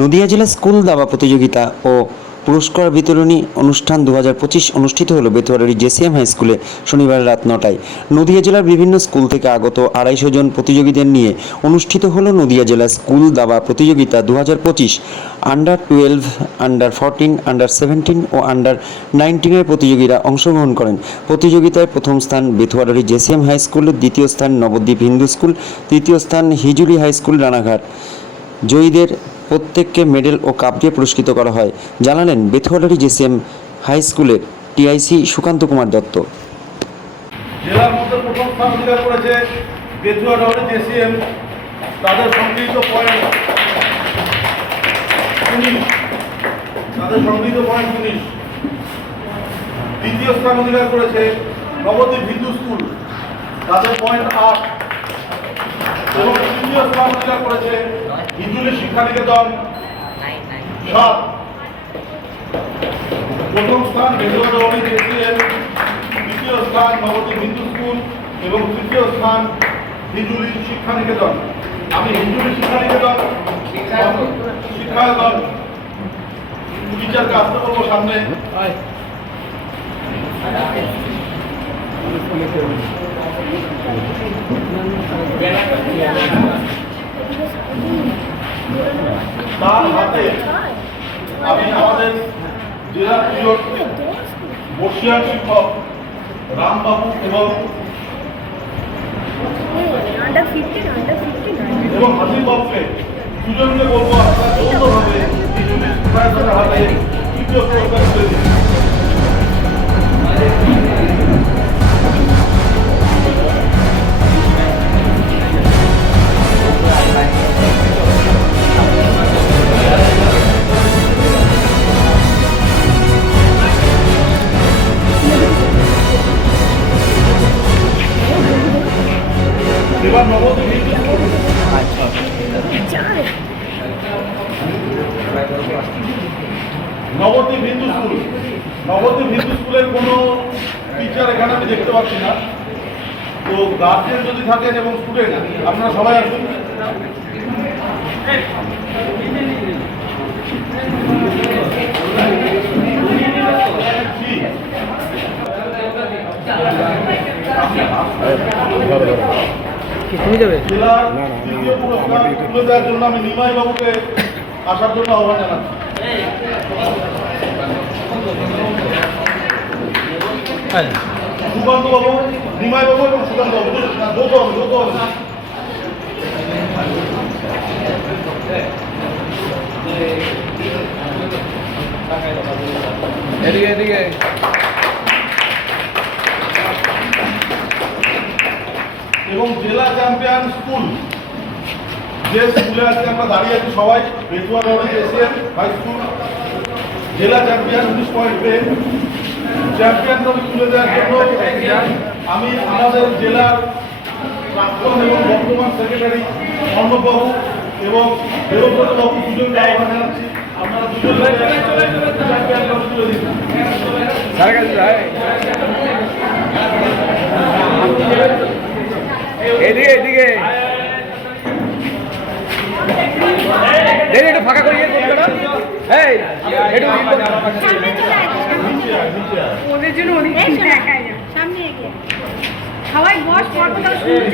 নদিয়া জেলা স্কুল দাবা প্রতিযোগিতা ও পুরস্কার বিতরণী অনুষ্ঠান দু হাজার পঁচিশ অনুষ্ঠিত হলো বেতুয়ারি জেসিএম হাই স্কুলে শনিবার রাত নটায়। নদিয়া জেলার বিভিন্ন স্কুল থেকে আগত আড়াইশো জন প্রতিযোগীদের নিয়ে অনুষ্ঠিত হলো নদিয়া জেলা স্কুল দাবা প্রতিযোগিতা দু হাজার পঁচিশ। Under twelve, under fourteen, under seventeen ও আন্ডার নাইনটিনের প্রতিযোগীরা অংশগ্রহণ করেন। প্রতিযোগিতায় প্রথম স্থান বেথুয়ারি জেসিএম হাই স্কুল, দ্বিতীয় স্থান নবদ্বীপ হিন্দু স্কুল, তৃতীয় স্থান হিজুলি হাই স্কুল রানাঘাট। জয়ীদের প্রত্যেককে মেডেল ও কাপ দিয়ে পুরস্কৃত করা হয়। জানালেন বেথুয়ারি জেসিএম হাই স্কুলের টিআইসি সুকান্ত কুমার দত্ত। জেলার মধ্যে প্রথম স্থান অধিকার করেছে জেসিএম। তাদের সংগৃহীত পয়েন্ট তাদের সংগৃহীত পয়েন্ট উনিশ। দ্বিতীয় স্থান অধিকার করেছে নবদ্বীপ হিন্দু স্কুল। তাদের পয়েন্ট আট। এবং তৃতীয় স্থান অধিকার করেছে, হিন্দুলি শিক্ষা নিকেতন সাত প্রথম স্থান বেতুয়া রোডে জেসিএম দ্বিতীয় স্থান নবদ্বীপ হিন্দু স্কুল এবং তৃতীয় স্থান হিন্দুলি শিক্ষা আমি হিন্দুলি শিক্ষা শিক্ষায়তন টিচারকে আসতে বলব সামনে। তার হাতে আমি আমাদের জেলা প্রিয় বর্ষিয়ার শিক্ষক রামবাবু এবং এবং হাসির বাবুকে দুজনকে বলব আপনারা যৌথভাবে সহায়তার হাতে তৃতীয় পুরস্কার তুলে দিন। নবদ্বীপ হিন্দু স্কুল। নবদ্বীপ হিন্দু স্কুলের কোনো টিচার এখানে আমি দেখতে পাচ্ছি না। তো গার্জেন যদি থাকেন এবং স্টুডেন্ট আপনারা সবাই আসুন। কি? তুমি যাবে তুলে দেওয়ার জন্য আমি নিমাই বাবুকে আসার জন্য আহ্বান জানাচ্ছি। সুকান্ত বাবু নিমাই বাবু এবং সুকান্ত বাবু যৌথ হবে যৌথ হবে। এবং জেলা চ্যাম্পিয়ন স্কুল। যে স্কুলে আজকে আমরা দাঁড়িয়ে আছি সবাই, বেতুয়া রোডে এসিএম হাই স্কুল। জেলা চ্যাম্পিয়ন উনিশ পয়েন্ট পেয়ে চ্যাম্পিয়ন ট্রফি তুলে দেওয়ার জন্য আমি আমাদের জেলার প্রাক্তন এবং বর্তমান সেক্রেটারি অর্ণববাবু এবং দেবব্রত বাবু দুজনকে আহ্বান জানাচ্ছি। আপনারা দুজন চ্যাম্পিয়ন ট্রফি তুলে দিন। দেখি একটু ফাঁকা করে এই একটু। ওদের জন্য অনেক সামনে এগিয়ে। সবাই বস পর্বটা সূর্য